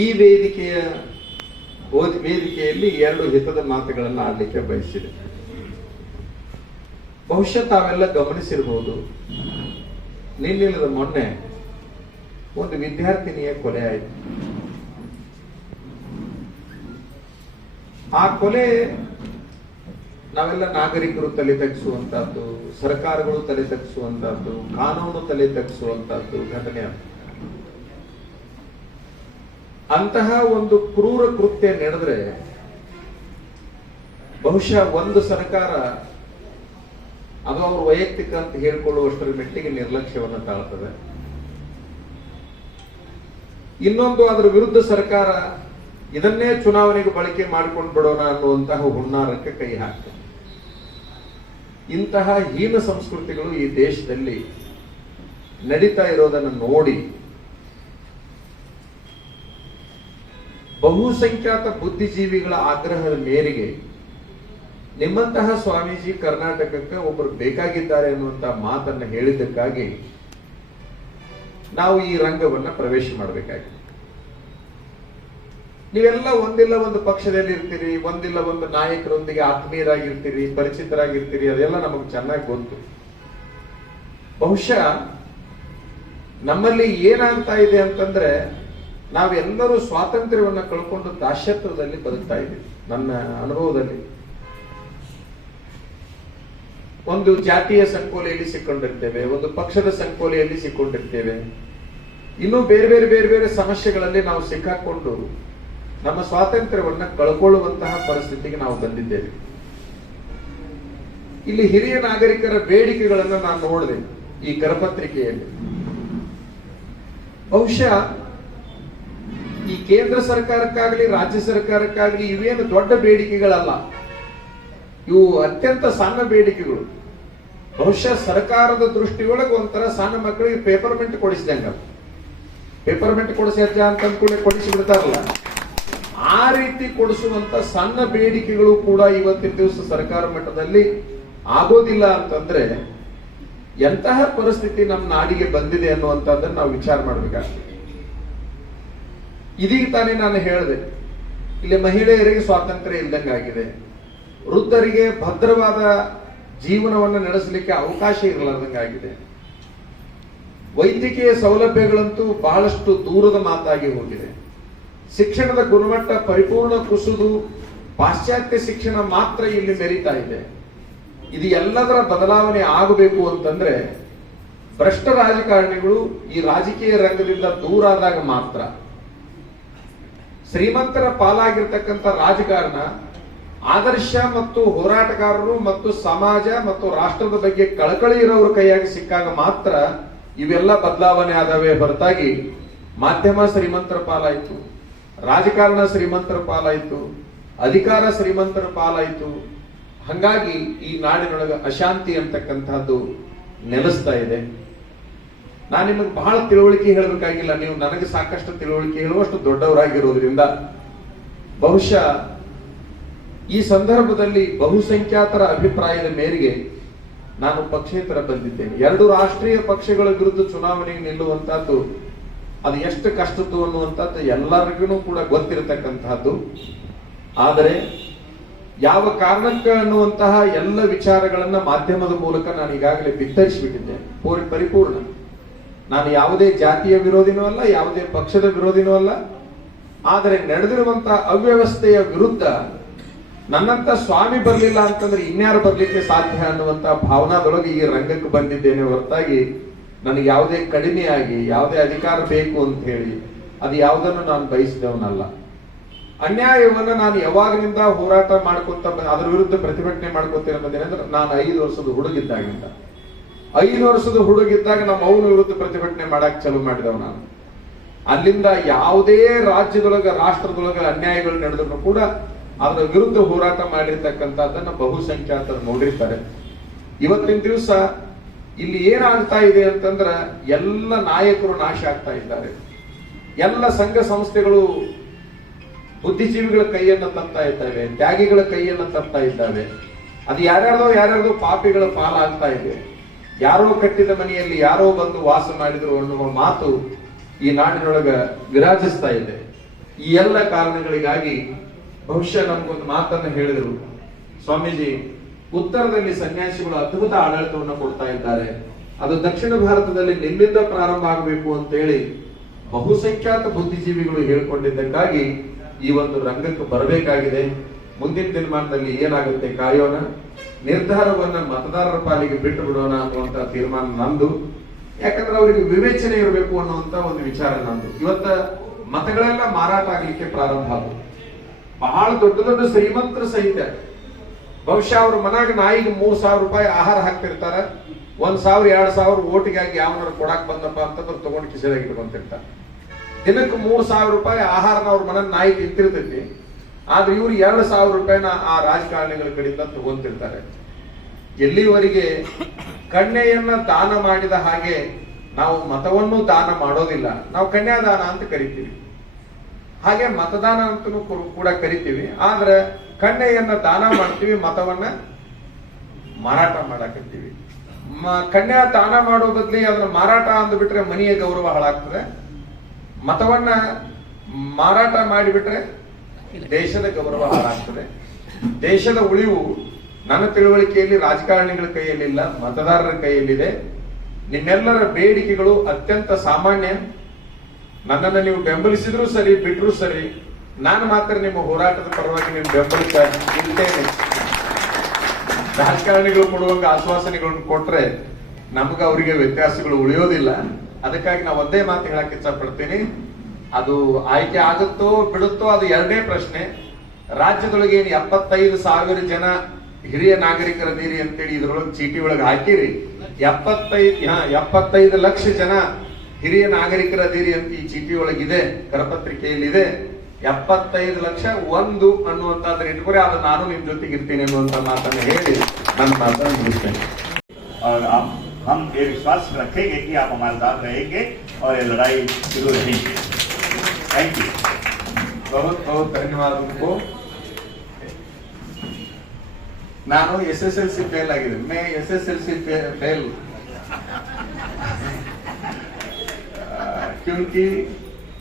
ಈ ವೇದಿಕೆಯಲ್ಲಿ ಎರಡು ಹಿತದ ಮಾತುಗಳನ್ನು ಆಡಲಿಕ್ಕೆ ಬಯಸಿದೆ. ಬಹುಶಃ ತಾವೆಲ್ಲ ಗಮನಿಸಿರಬಹುದು, ನಿನ್ನಿಲ್ಲದ ಮೊನ್ನೆ ಒಂದು ವಿದ್ಯಾರ್ಥಿನಿಯ ಕೊಲೆ ಆಯಿತು. ಆ ಕೊಲೆ ನಾವೆಲ್ಲ ನಾಗರಿಕರು ತಲೆ ತಗ್ಗಿಸುವಂತಹದ್ದು, ಸರ್ಕಾರಗಳು ತಲೆ ತಗ್ಗಿಸುವಂತಹದ್ದು, ಕಾನೂನು ತಲೆ ತಗ್ಗಿಸುವಂತಹದ್ದು ಘಟನೆ. ಅಂತಹ ಒಂದು ಕ್ರೂರ ಕೃತ್ಯ ನಡೆದ್ರೆ ಬಹುಶಃ ಒಂದು ಸರ್ಕಾರ ಅದು ಅವರು ವೈಯಕ್ತಿಕ ಅಂತ ಹೇಳ್ಕೊಳ್ಳುವಷ್ಟರ ಮಟ್ಟಿಗೆ ನಿರ್ಲಕ್ಷ್ಯವನ್ನು ತಾಳ್ತದೆ. ಇನ್ನೊಂದು ಅದರ ವಿರುದ್ಧ ಸರ್ಕಾರ ಇದನ್ನೇ ಚುನಾವಣೆಗೆ ಬಳಕೆ ಮಾಡಿಕೊಂಡು ಬಿಡೋಣ ಅನ್ನುವಂತಹ ಹುನ್ನಾರಕ್ಕೆ ಕೈ ಹಾಕ್ತದೆ. ಇಂತಹ ಹೀನ ಸಂಸ್ಕೃತಿಗಳು ಈ ದೇಶದಲ್ಲಿ ನಡೀತಾ ಇರೋದನ್ನು ನೋಡಿ ಬಹುಸಂಖ್ಯಾತ ಬುದ್ಧಿಜೀವಿಗಳ ಆಗ್ರಹದ ಮೇರೆಗೆ ನಿಮ್ಮಂತಹ ಸ್ವಾಮೀಜಿ ಕರ್ನಾಟಕಕ್ಕೆ ಒಬ್ಬರು ಬೇಕಾಗಿದ್ದಾರೆ ಅನ್ನುವಂತಹ ಮಾತನ್ನ ಹೇಳಿದ್ದಕ್ಕಾಗಿ ನಾವು ಈ ರಂಗವನ್ನ ಪ್ರವೇಶ ಮಾಡಬೇಕಾಗಿದೆ. ನೀವೆಲ್ಲ ಒಂದಿಲ್ಲ ಒಂದು ಪಕ್ಷದಲ್ಲಿ ಇರ್ತೀರಿ, ಒಂದಿಲ್ಲ ಒಂದು ನಾಯಕರೊಂದಿಗೆ ಆತ್ಮೀಯರಾಗಿರ್ತೀರಿ, ಪರಿಚಿತರಾಗಿರ್ತೀರಿ, ಅದೆಲ್ಲ ನಮಗೆ ಚೆನ್ನಾಗಿ ಗೊತ್ತು. ಬಹುಶಃ ನಮ್ಮಲ್ಲಿ ಏನಾಗ್ತಾ ಇದೆ ಅಂತಂದ್ರೆ ನಾವೆಲ್ಲರೂ ಸ್ವಾತಂತ್ರ್ಯವನ್ನ ಕಳ್ಕೊಂಡು ದಾಸ್ಯತ್ವದಲ್ಲಿ ಬದುಕ್ತಾ ಇದ್ದೀವಿ. ನನ್ನ ಅನುಭವದಲ್ಲಿ ಒಂದು ಜಾತಿಯ ಸಂಕೋಲೆಯಲ್ಲಿ ಸಿಕ್ಕೊಂಡಿರ್ತೇವೆ, ಒಂದು ಪಕ್ಷದ ಸಂಕೋಲೆಯಲ್ಲಿ ಸಿಕ್ಕೊಂಡಿರ್ತೇವೆ, ಇನ್ನೂ ಬೇರೆ ಬೇರೆ ಬೇರೆ ಬೇರೆ ಸಮಸ್ಯೆಗಳಲ್ಲಿ ನಾವು ಸಿಕ್ಕಾಕೊಂಡು ನಮ್ಮ ಸ್ವಾತಂತ್ರ್ಯವನ್ನ ಕಳ್ಕೊಳ್ಳುವಂತಹ ಪರಿಸ್ಥಿತಿಗೆ ನಾವು ಬಂದಿದ್ದೇವೆ. ಇಲ್ಲಿ ಹಿರಿಯ ನಾಗರಿಕರ ಬೇಡಿಕೆಗಳನ್ನು ನಾನು ನೋಡಿದೆ ಈ ಕರಪತ್ರಿಕೆಯಲ್ಲಿ. ಬಹುಶಃ ಈ ಕೇಂದ್ರ ಸರ್ಕಾರಕ್ಕಾಗಲಿ ರಾಜ್ಯ ಸರ್ಕಾರಕ್ಕಾಗಲಿ ಇವೇನು ದೊಡ್ಡ ಬೇಡಿಕೆಗಳಲ್ಲ, ಇವು ಅತ್ಯಂತ ಸಣ್ಣ ಬೇಡಿಕೆಗಳು. ಬಹುಶಃ ಸರ್ಕಾರದ ದೃಷ್ಟಿಯೊಳಗೆ ಒಂಥರ ಸಣ್ಣ ಮಕ್ಕಳಿಗೆ ಪೇಪರ್ಮೆಂಟ್ ಕೊಡಿಸಿದಂಗ, ಪೇಪರ್ಮೆಂಟ್ ಕೊಡಿಸಿ ಅಜ್ಜ ಅಂತ ಅಂದ್ಕೊಂಡು ಕೊಡಿಸಿ ಬಿಡ್ತಾರಲ್ಲ, ಆ ರೀತಿ ಕೊಡಿಸುವಂತ ಸಣ್ಣ ಬೇಡಿಕೆಗಳು ಕೂಡ ಇವತ್ತಿನ ದಿವಸ ಸರ್ಕಾರ ಮಟ್ಟದಲ್ಲಿ ಆಗೋದಿಲ್ಲ ಅಂತಂದ್ರೆ ಎಂತಹ ಪರಿಸ್ಥಿತಿ ನಮ್ಮ ನಾಡಿಗೆ ಬಂದಿದೆ ಅನ್ನುವಂಥದ್ದನ್ನು ನಾವು ವಿಚಾರ ಮಾಡಬೇಕಾಗ್ತದೆ. ಇದೀಗ ತಾನೇ ನಾನು ಹೇಳಿದೆ, ಇಲ್ಲಿ ಮಹಿಳೆಯರಿಗೆ ಸ್ವಾತಂತ್ರ್ಯ ಇಲ್ದಂಗಾಗಿದೆ, ವೃದ್ಧರಿಗೆ ಭದ್ರವಾದ ಜೀವನವನ್ನು ನಡೆಸಲಿಕ್ಕೆ ಅವಕಾಶ ಇರಲಾರ್ದಂಗಾಗಿದೆ, ವೈದ್ಯಕೀಯ ಸೌಲಭ್ಯಗಳಂತೂ ಬಹಳಷ್ಟು ದೂರದ ಮಾತಾಗಿ ಹೋಗಿದೆ, ಶಿಕ್ಷಣದ ಗುಣಮಟ್ಟ ಪರಿಪೂರ್ಣ ಕುಸಿದು ಪಾಶ್ಚಾತ್ಯ ಶಿಕ್ಷಣ ಮಾತ್ರ ಇಲ್ಲಿ ಮೆರೀತಾ ಇದೆ. ಇದು ಎಲ್ಲದರ ಬದಲಾವಣೆ ಆಗಬೇಕು ಅಂತಂದ್ರೆ ಭ್ರಷ್ಟ ರಾಜಕಾರಣಿಗಳು ಈ ರಾಜಕೀಯ ರಂಗದಿಂದ ದೂರ ಆದಾಗ ಮಾತ್ರ. ಶ್ರೀಮಂತರ ಪಾಲಾಗಿರ್ತಕ್ಕಂಥ ರಾಜಕಾರಣ ಆದರ್ಶ ಮತ್ತು ಹೋರಾಟಗಾರರು ಮತ್ತು ಸಮಾಜ ಮತ್ತು ರಾಷ್ಟ್ರದ ಬಗ್ಗೆ ಕಳಕಳಿ ಇರೋರ ಕೈಯಾಗಿ ಸಿಕ್ಕಾಗ ಮಾತ್ರ ಇವೆಲ್ಲ ಬದಲಾವಣೆ ಆದವೇ ಹೊರತಾಗಿ ಮಾಧ್ಯಮ ಶ್ರೀಮಂತರ ಪಾಲಾಯಿತು, ರಾಜಕಾರಣ ಶ್ರೀಮಂತರ ಪಾಲಾಯಿತು, ಅಧಿಕಾರ ಶ್ರೀಮಂತರ ಪಾಲಾಯಿತು. ಹಂಗಾಗಿ ಈ ನಾಡಿನೊಳಗೆ ಅಶಾಂತಿ ಅಂತಕ್ಕಂಥದ್ದು ನೆಲೆಸ್ತಾ ಇದೆ. ನಾನು ನಿಮಗೆ ಬಹಳ ತಿಳುವಳಿಕೆ ಹೇಳಬೇಕಾಗಿಲ್ಲ, ನೀವು ನನಗೆ ಸಾಕಷ್ಟು ತಿಳುವಳಿಕೆ ಹೇಳುವಷ್ಟು ದೊಡ್ಡವರಾಗಿರೋದ್ರಿಂದ ಬಹುಶಃ ಈ ಸಂದರ್ಭದಲ್ಲಿ ಬಹುಸಂಖ್ಯಾತರ ಅಭಿಪ್ರಾಯದ ಮೇರೆಗೆ ನಾನು ಪಕ್ಷೇತರ ಬಂದಿದ್ದೇನೆ. ಎರಡು ರಾಷ್ಟ್ರೀಯ ಪಕ್ಷಗಳ ವಿರುದ್ಧ ಚುನಾವಣೆಗೆ ನಿಲ್ಲುವಂತಹದ್ದು ಅದು ಎಷ್ಟು ಕಷ್ಟದ್ದು ಅನ್ನುವಂಥದ್ದು ಎಲ್ಲರಿಗೂ ಕೂಡ ಗೊತ್ತಿರತಕ್ಕಂತಹದ್ದು. ಆದರೆ ಯಾವ ಕಾರಣಕ್ಕೆ ಅನ್ನುವಂತಹ ಎಲ್ಲ ವಿಚಾರಗಳನ್ನ ಮಾಧ್ಯಮದ ಮೂಲಕ ನಾನು ಈಗಾಗಲೇ ಬಿತ್ತರಿಸಿಬಿಟ್ಟಿದ್ದೇನೆ ಪರಿಪೂರ್ಣ. ನಾನು ಯಾವುದೇ ಜಾತಿಯ ವಿರೋಧಿನೂ ಅಲ್ಲ, ಯಾವುದೇ ಪಕ್ಷದ ವಿರೋಧಿನೂ ಅಲ್ಲ. ಆದರೆ ನಡೆದಿರುವಂತಹ ಅವ್ಯವಸ್ಥೆಯ ವಿರುದ್ಧ ನನ್ನಂತ ಸ್ವಾಮಿ ಬರಲಿಲ್ಲ ಅಂತಂದ್ರೆ ಇನ್ಯಾರು ಬರ್ಲಿಕ್ಕೆ ಸಾಧ್ಯ ಅನ್ನುವಂತ ಭಾವನಾದೊಳಗೆ ಈ ರಂಗಕ್ಕೆ ಬಂದಿದ್ದೇನೆ ಹೊರತಾಗಿ ನನಗೆ ಯಾವುದೇ ಕಡಿಮೆಯಾಗಿ ಯಾವುದೇ ಅಧಿಕಾರ ಬೇಕು ಅಂತ ಹೇಳಿ ಅದು ಯಾವುದನ್ನು ನಾನು ಬಯಸಿದವನಲ್ಲ. ಅನ್ಯಾಯವನ್ನು ನಾನು ಯಾವಾಗಿನಿಂದ ಹೋರಾಟ ಮಾಡ್ಕೊಂತ ಅದರ ವಿರುದ್ಧ ಪ್ರತಿಭಟನೆ ಮಾಡ್ಕೊತೇನೆ ಬಂದೇನೆ ಅಂದ್ರೆ ನಾನು 5 ವರ್ಷದ ಹುಡುಗಿದ್ದಾಗಿಂದ 5 ವರ್ಷದ ಹುಡುಗಿದ್ದಾಗ ನಮ್ಮ ಅವನ ವಿರುದ್ಧ ಪ್ರತಿಭಟನೆ ಮಾಡಕ್ ಚಾಲೂ ಮಾಡಿದವ ನಾನು. ಅಲ್ಲಿಂದ ಯಾವುದೇ ರಾಜ್ಯದೊಳಗ ರಾಷ್ಟ್ರದೊಳಗ ಅನ್ಯಾಯಗಳು ನಡೆದ್ರು ಕೂಡ ಅದರ ವಿರುದ್ಧ ಹೋರಾಟ ಮಾಡಿರ್ತಕ್ಕಂಥದ್ದನ್ನ ಬಹುಸಂಖ್ಯಾತರು ನೋಡಿರ್ತಾರೆ. ಇವತ್ತಿನ ದಿವಸ ಇಲ್ಲಿ ಏನಾಗ್ತಾ ಇದೆ ಅಂತಂದ್ರ ಎಲ್ಲ ನಾಯಕರು ನಾಶ ಆಗ್ತಾ ಇದ್ದಾರೆ, ಎಲ್ಲ ಸಂಘ ಸಂಸ್ಥೆಗಳು ಬುದ್ಧಿಜೀವಿಗಳ ಕೈಯನ್ನ ತರ್ತಾ ಇದ್ದಾವೆ, ತ್ಯಾಗಿಗಳ ಕೈಯನ್ನ ತರ್ತಾ ಇದ್ದಾವೆ. ಅದು ಯಾರ್ಯಾರ್ದೋ ಪಾಪಿಗಳ ಪಾಲಾಗ್ತಾ ಇದೆ. ಯಾರೋ ಕಟ್ಟಿದ ಮನೆಯಲ್ಲಿ ಯಾರೋ ಬಂದು ವಾಸ ಮಾಡಿದ್ರು ಅನ್ನುವ ಮಾತು ಈ ನಾಡಿನೊಳಗ ವಿರಾಜಿಸ್ತಾ ಇದೆ. ಈ ಎಲ್ಲ ಕಾರಣಗಳಿಗಾಗಿ ಬಹುಶಃ ನಮಗೊಂದು ಮಾತನ್ನು ಹೇಳಿದರು ಸ್ವಾಮೀಜಿ, ಉತ್ತರದಲ್ಲಿ ಸನ್ಯಾಸಿಗಳು ಅದ್ಭುತ ಆಡಳಿತವನ್ನು ಕೊಡ್ತಾ ಇದ್ದಾರೆ, ಅದು ದಕ್ಷಿಣ ಭಾರತದಲ್ಲಿ ನಿಮ್ಮಿಂದ ಪ್ರಾರಂಭ ಆಗಬೇಕು ಅಂತೇಳಿ ಬಹುಸಂಖ್ಯಾತ ಬುದ್ಧಿಜೀವಿಗಳು ಹೇಳ್ಕೊಂಡಿದ್ದಕ್ಕಾಗಿ ಈ ಒಂದು ರಂಗಕ್ಕೆ ಬರಬೇಕಾಗಿದೆ. ಮುಂದಿನ ದಿನಮಾನದಲ್ಲಿ ಏನಾಗುತ್ತೆ ಕಾಯೋಣ, ನಿರ್ಧಾರವನ್ನ ಮತದಾರರ ಪಾಲಿಗೆ ಬಿಟ್ಟು ಬಿಡೋಣ ಅನ್ನುವಂತ ತೀರ್ಮಾನ ನಂದು. ಯಾಕಂದ್ರೆ ಅವರಿಗೆ ವಿವೇಚನೆ ಇರಬೇಕು ಅನ್ನುವಂತ ಒಂದು ವಿಚಾರ ನಂದು. ಇವತ್ತ ಮತಗಳೆಲ್ಲ ಮಾರಾಟ ಆಗ್ಲಿಕ್ಕೆ ಪ್ರಾರಂಭ ಆದವು. ಬಹಳ ದೊಡ್ಡ ದೊಡ್ಡ ಶ್ರೀಮಂತರ ಸಹಿತ ಬಹುಶಃ ಅವ್ರ ಮನಾಗ ನಾಯಿಗೆ 3,000 ರೂಪಾಯಿ ಆಹಾರ ಹಾಕ್ತಿರ್ತಾರ, 1,000 2,000 ಓಟಿಗಾಗಿ ಯಾವನಾರು ಕೊಡಾಕ್ ಬಂದಪ್ಪ ಅಂತಂದ್ರೆ ತಗೊಂಡು ಕಿಸೆದಾಗ ಇಟ್ಕೊಂತಿರ್ತಾರ. ದಿನಕ್ಕೆ 3,000 ರೂಪಾಯಿ ಆಹಾರನ ಅವ್ರ ಮನ ನಾಯಿ ತಿಂತಿರ್ತೈತಿ, ಆದ್ರೆ ಇವ್ರು 2,000 ರೂಪಾಯಿನ ಆ ರಾಜಕಾರಣಿಗಳ ಕಡೆಯಿಂದ ತಗೊಂತಿರ್ತಾರೆ. ಎಲ್ಲಿವರೆಗೆ ಕನ್ಯೆಯನ್ನ ದಾನ ಮಾಡಿದ ಹಾಗೆ ನಾವು ಮತವನ್ನು ದಾನ ಮಾಡೋದಿಲ್ಲ, ನಾವು ಕನ್ಯಾದಾನ ಅಂತ ಕರಿತೀವಿ, ಹಾಗೆ ಮತದಾನ ಅಂತಲೂ ಕೂಡ ಕರಿತೀವಿ. ಆದ್ರೆ ಕನ್ಯೆಯನ್ನ ದಾನ ಮಾಡ್ತೀವಿ, ಮತವನ್ನ ಮಾರಾಟ ಮಾಡಾಕತ್ತೀವಿ. ಕನ್ಯಾ ದಾನ ಮಾಡೋ ಬದಲಿ ಅದನ್ನ ಮಾರಾಟ ಅಂದ್ಬಿಟ್ರೆ ಮನೆಯ ಗೌರವ ಹಾಳಾಗ್ತದೆ, ಮತವನ್ನ ಮಾರಾಟ ಮಾಡಿಬಿಟ್ರೆ ದೇಶದ ಗೌರವ ಹಾಳಾಗ್ತದೆ. ದೇಶದ ಉಳಿವು ನನ್ನ ತಿಳುವಳಿಕೆಯಲ್ಲಿ ರಾಜಕಾರಣಿಗಳ ಕೈಯಲ್ಲಿಲ್ಲ, ಮತದಾರರ ಕೈಯಲ್ಲಿದೆ. ನಿಮ್ಮೆಲ್ಲರ ಬೇಡಿಕೆಗಳು ಅತ್ಯಂತ ಸಾಮಾನ್ಯ. ನನ್ನನ್ನು ನೀವು ಬೆಂಬಲಿಸಿದ್ರು ಸರಿ, ಬಿಟ್ರು ಸರಿ, ನಾನು ಮಾತ್ರ ನಿಮ್ಮ ಹೋರಾಟದ ಪರವಾಗಿ ನಿಮ್ಮ ಬೆಂಬಲಿತ ಇರ್ತೇನೆ. ರಾಜಕಾರಣಿಗಳು ಕೊಡುವಂಗ ಆಶ್ವಾಸನೆಗಳನ್ನು ಕೊಟ್ರೆ ನಮ್ಗ ಅವರಿಗೆ ವ್ಯತ್ಯಾಸಗಳು ಉಳಿಯೋದಿಲ್ಲ. ಅದಕ್ಕಾಗಿ ನಾವು ಒಂದೇ ಮಾತು ಹೇಳಕ್ ಇಷ್ಟಪಡ್ತೀನಿ, ಅದು ಆಯ್ಕೆ ಆಗುತ್ತೋ ಬಿಡುತ್ತೋ ಅದು ಎರಡನೇ ಪ್ರಶ್ನೆ. ರಾಜ್ಯದೊಳಗೆ 75,000 ಜನ ಹಿರಿಯ ನಾಗರಿಕರದೀರಿ ಅಂತೇಳಿ ಇದ್ರೊಳಗೆ ಚೀಟಿ ಒಳಗೆ ಹಾಕಿರಿ. 75 ಲಕ್ಷ ಜನ ಹಿರಿಯ ನಾಗರಿಕರದೀರಿ ಅಂತ ಈ ಚೀಟಿ ಒಳಗಿದೆ, ಕರಪತ್ರಿಕೆಯಲ್ಲಿದೆ. 75 ಲಕ್ಷ 1 ಅನ್ನುವಂತಾದ್ರೆ ಇಟ್ಕೊರೆ, ಅದು ನಾನು ನಿಮ್ ಜೊತೆಗೆ ಇರ್ತೀನಿ ಅನ್ನುವಂತ ಮಾತನ್ನು ಹೇಳಿ ನನ್ನ ಮಾತನ್ನು ಮುಗಿಸ್ತೇನೆ. हम ये विश्वास रखेंगे कि आप हमारे साथ रहेंगे और ये लड़ाई जरूर रहेंगे. Thank you. बहुत बहुत धन्यवाद उनको. ನಾನು SSLC फेल आಗಿದೆ. मैं SSLC फेल क्योंकि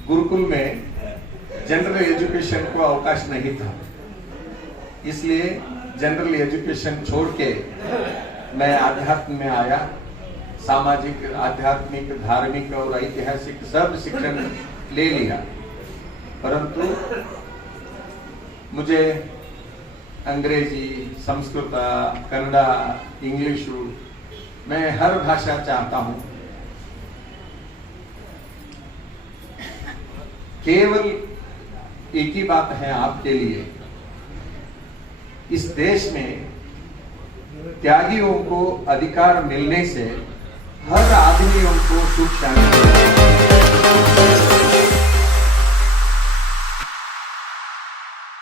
गुरुकुल में जनरल एजुकेशन को अवकाश नहीं था, इसलिए जनरल एजुकेशन छोड़ के मैं आध्यात्म में आया. सामाजिक, आध्यात्मिक, धार्मिक और ऐतिहासिक सब शिक्षण ले लिया, परंतु मुझे अंग्रेजी, संस्कृत, कन्नड़ा, इंग्लिश, मैं हर भाषा चाहता हूं. केवल एक ही बात है आपके लिए, इस देश में त्यागियों को अधिकार मिलने से हर आदमियों को सुख शांति